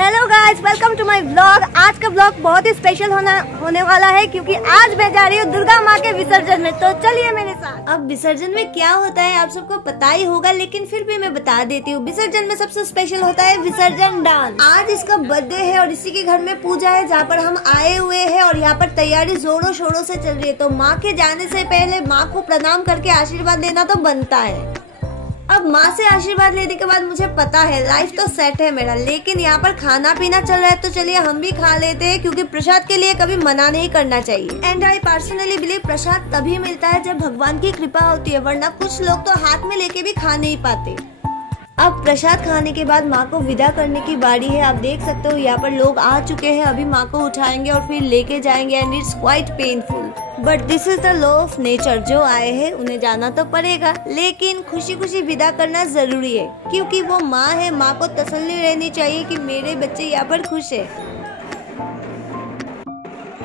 Hello guys, welcome to my vlog. आज का vlog बहुत ही स्पेशल होने वाला है क्योंकि आज मैं जा रही हूँ दुर्गा माँ के विसर्जन में। तो चलिए मेरे साथ। अब विसर्जन में क्या होता है आप सबको पता ही होगा, लेकिन फिर भी मैं बता देती हूँ। विसर्जन में सबसे स्पेशल होता है विसर्जन डांस। आज इसका बर्थडे है और इसी के घर में पूजा है जहाँ पर हम आए हुए हैं और यहाँ पर तैयारी जोरों शोरों से चल रही है। तो माँ के जाने से पहले माँ को प्रणाम करके आशीर्वाद देना तो बनता है। अब माँ से आशीर्वाद लेने के बाद मुझे पता है लाइफ तो सेट है मेरा, लेकिन यहाँ पर खाना पीना चल रहा है तो चलिए हम भी खा लेते हैं क्योंकि प्रसाद के लिए कभी मना नहीं करना चाहिए। एंड आई पर्सनली बिलीव प्रसाद तभी मिलता है जब भगवान की कृपा होती है, वरना कुछ लोग तो हाथ में लेके भी खा नहीं पाते। अब प्रसाद खाने के बाद माँ को विदा करने की बारी है। आप देख सकते हो यहाँ पर लोग आ चुके हैं, अभी माँ को उठाएंगे और फिर लेके जाएंगे and it's quite painful but this is the law of nature. जो आए हैं उन्हें जाना तो पड़ेगा, लेकिन खुशी खुशी विदा करना जरूरी है क्योंकि वो माँ है। माँ को तसल्ली रहनी चाहिए कि मेरे बच्चे यहाँ पर खुश है।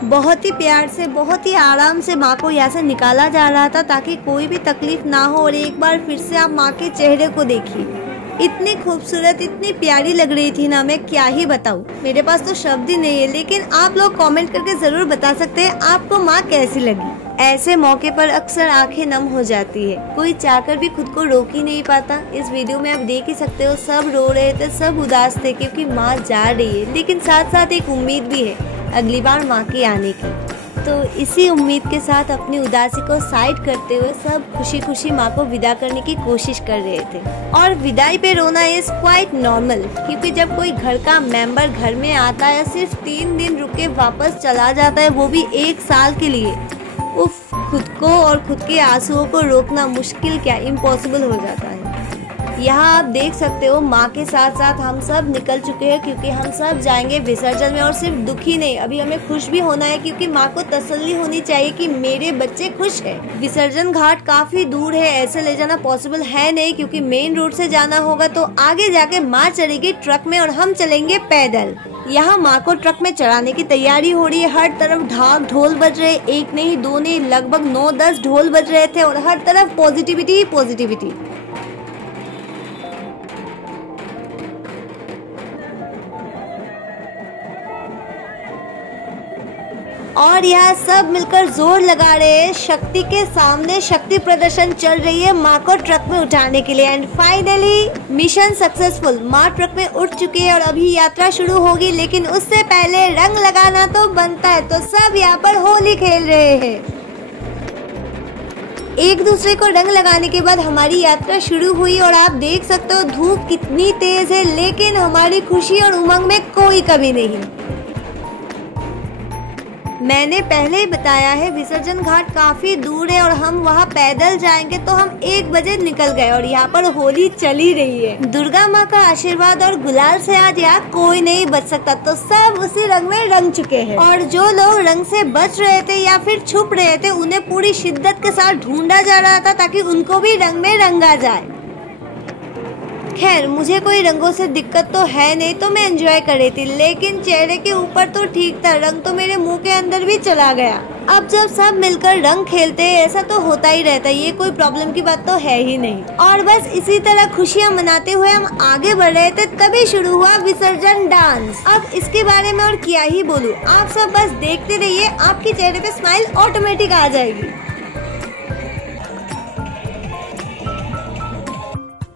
बहुत ही प्यार से, बहुत ही आराम से माँ को यहाँ से निकाला जा रहा था ताकि कोई भी तकलीफ ना हो। और एक बार फिर से आप माँ के चेहरे को देखिए, इतनी खूबसूरत, इतनी प्यारी लग रही थी ना, मैं क्या ही बताऊं। मेरे पास तो शब्द ही नहीं है, लेकिन आप लोग कमेंट करके जरूर बता सकते हैं आपको माँ कैसी लगी। ऐसे मौके पर अक्सर आंखें नम हो जाती है, कोई चाहकर भी खुद को रोक ही नहीं पाता। इस वीडियो में आप देख ही सकते हो, सब रो रहे थे, सब उदास थे क्योंकि माँ जा रही है, लेकिन साथ साथ एक उम्मीद भी है अगली बार माँ के आने की। तो इसी उम्मीद के साथ अपनी उदासी को साइड करते हुए सब खुशी खुशी माँ को विदा करने की कोशिश कर रहे थे। और विदाई पे रोना इज क्वाइट नॉर्मल क्योंकि जब कोई घर का मेंबर घर में आता है, सिर्फ 3 दिन रुक के वापस चला जाता है, वो भी 1 साल के लिए, उफ, खुद को और खुद के आंसुओं को रोकना मुश्किल क्या, इम्पॉसिबल हो जाता है। यहाँ आप देख सकते हो माँ के साथ साथ हम सब निकल चुके हैं क्योंकि हम सब जाएंगे विसर्जन में। और सिर्फ दुखी नहीं, अभी हमें खुश भी होना है क्योंकि माँ को तसल्ली होनी चाहिए कि मेरे बच्चे खुश हैं। विसर्जन घाट काफी दूर है, ऐसे ले जाना पॉसिबल है नहीं क्योंकि मेन रोड से जाना होगा। तो आगे जाके माँ चढ़ेगी ट्रक में और हम चलेंगे पैदल। यहाँ माँ को ट्रक में चढ़ाने की तैयारी हो रही है, हर तरफ ढाक ढोल बज रहे, एक नहीं दो नहीं, लगभग 9-10 ढोल बज रहे थे और हर तरफ पॉजिटिविटी ही पॉजिटिविटी। और यहाँ सब मिलकर जोर लगा रहे हैं, शक्ति के सामने शक्ति प्रदर्शन चल रही है माँ को ट्रक में उठाने के लिए। एंड फाइनली मिशन सक्सेसफुल, माँ ट्रक में उठ चुकी है और अभी यात्रा शुरू होगी, लेकिन उससे पहले रंग लगाना तो बनता है। तो सब यहाँ पर होली खेल रहे हैं, एक दूसरे को रंग लगाने के बाद हमारी यात्रा शुरू हुई। और आप देख सकते हो धूप कितनी तेज है, लेकिन हमारी खुशी और उमंग में कोई कमी नहीं। मैंने पहले ही बताया है विसर्जन घाट काफी दूर है और हम वहाँ पैदल जाएंगे, तो हम 1 बजे निकल गए और यहाँ पर होली चली रही है। दुर्गा माँ का आशीर्वाद और गुलाल से आज यहाँ कोई नहीं बच सकता। तो सब उसी रंग में रंग चुके हैं और जो लोग रंग से बच रहे थे या फिर छुप रहे थे, उन्हें पूरी शिद्दत के साथ ढूंढा जा रहा था ताकि उनको भी रंग में रंगा जाए। खैर मुझे कोई रंगों से दिक्कत तो है नहीं, तो मैं एंजॉय कर रही थी, लेकिन चेहरे के ऊपर तो ठीक था, रंग तो मेरे मुंह के अंदर भी चला गया। अब जब सब मिलकर रंग खेलते हैं ऐसा तो होता ही रहता है, ये कोई प्रॉब्लम की बात तो है ही नहीं। और बस इसी तरह खुशियाँ मनाते हुए हम आगे बढ़ रहे थे, तभी शुरू हुआ विसर्जन डांस। अब इसके बारे में और क्या ही बोलूं, आप सब बस देखते रहिए, आपके चेहरे पे स्माइल ऑटोमेटिक आ जाएगी।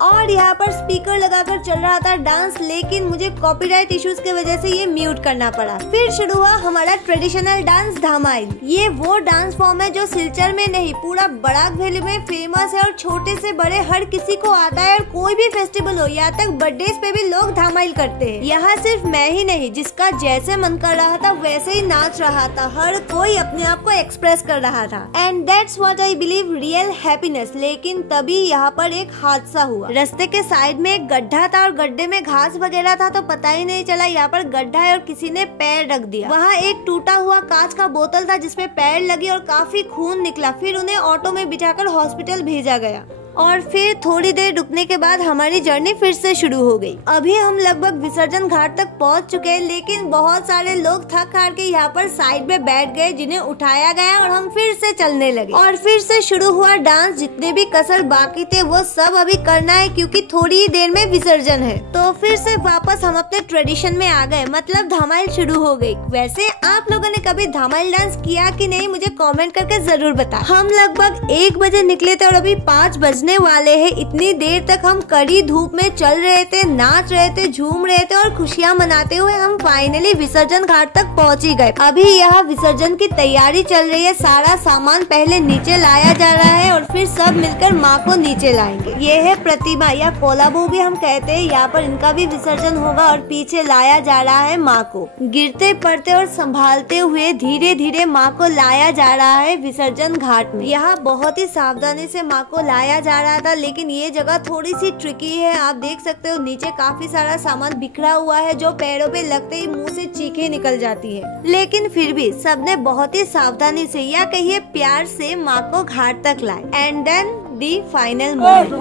और यहाँ पर स्पीकर लगाकर चल रहा था डांस, लेकिन मुझे कॉपीराइट इश्यूज की वजह से ये म्यूट करना पड़ा। फिर शुरू हुआ हमारा ट्रेडिशनल डांस धमाइल। ये वो डांस फॉर्म है जो सिलचर में नहीं, पूरा बराक वैली में फेमस है और छोटे से बड़े हर किसी को आता है। और कोई भी फेस्टिवल हो, यहाँ तक बर्थडे पे भी लोग धमाइल करते हैं। यहाँ सिर्फ मैं ही नहीं, जिसका जैसे मन कर रहा था वैसे ही नाच रहा था, हर कोई अपने आप को एक्सप्रेस कर रहा था। And that's what I believe real happiness. लेकिन तभी यहाँ पर एक हादसा हुआ। रास्ते के साइड में एक गड्ढा था और गड्ढे में घास वगैरह था, तो पता ही नहीं चला यहाँ पर गड्ढा है और किसी ने पैर रख दिया। वहाँ एक टूटा हुआ कांच का बोतल था जिसमें पैर लगी और काफी खून निकला। फिर उन्हें ऑटो में बिठाकर हॉस्पिटल भेजा गया और फिर थोड़ी देर रुकने के बाद हमारी जर्नी फिर से शुरू हो गई। अभी हम लगभग विसर्जन घाट तक पहुंच चुके हैं, लेकिन बहुत सारे लोग थक हार के यहाँ पर साइड में बैठ गए, जिन्हें उठाया गया और हम फिर से चलने लगे। और फिर से शुरू हुआ डांस। जितने भी कसर बाकी थे वो सब अभी करना है, क्योंकि थोड़ी ही देर में विसर्जन है। तो फिर से वापस हम अपने ट्रेडिशन में आ गए, मतलब धमाल शुरू हो गई। वैसे आप लोगों ने कभी धमाल डांस किया कि नहीं, मुझे कमेंट करके जरूर बता। हम लगभग 1 बजे निकले थे और अभी 5 बजने वाले हैं। इतनी देर तक हम कड़ी धूप में चल रहे थे, नाच रहे थे, झूम रहे थे और खुशियाँ मनाते हुए हम फाइनली विसर्जन घाट तक पहुँच ही गए। अभी यहाँ विसर्जन की तैयारी चल रही है। सारा सामान पहले नीचे लाया जा रहा है और फिर सब मिलकर माँ को नीचे लाएंगे। ये है प्रतिमा या कोलाबू भी हम कहते हैं। यहाँ पर इनका भी विसर्जन होगा और पीछे लाया जा रहा है माँ को। गिरते पड़ते और संभालते हुए धीरे धीरे माँ को लाया जा रहा है विसर्जन घाट में। यहाँ बहुत ही सावधानी से माँ को लाया जा रहा था, लेकिन ये जगह थोड़ी सी ट्रिकी है। आप देख सकते हो नीचे काफी सारा सामान बिखरा हुआ है, जो पैरों पे लगते ही मुंह से चीखें निकल जाती है। लेकिन फिर भी सबने बहुत ही सावधानी से या कहिए प्यार से माँ को घाट तक लाए। And then the final moment.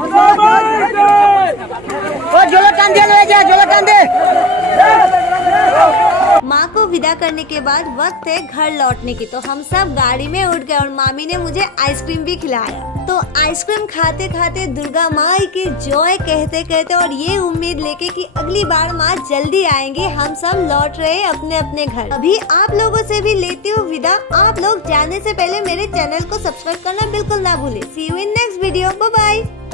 माँ को विदा करने के बाद वक्त है घर लौटने की। तो हम सब गाड़ी में उठ गए और मामी ने मुझे आइसक्रीम भी खिलाया। तो आइसक्रीम खाते खाते दुर्गा माँ की जय कहते कहते और ये उम्मीद लेके कि अगली बार माँ जल्दी आएंगी, हम सब लौट रहे अपने अपने घर। अभी आप लोगों से भी लेती हूँ विदा। आप लोग जाने से पहले मेरे चैनल को सब्सक्राइब करना बिल्कुल ना भूले। See you in next video. Bye bye.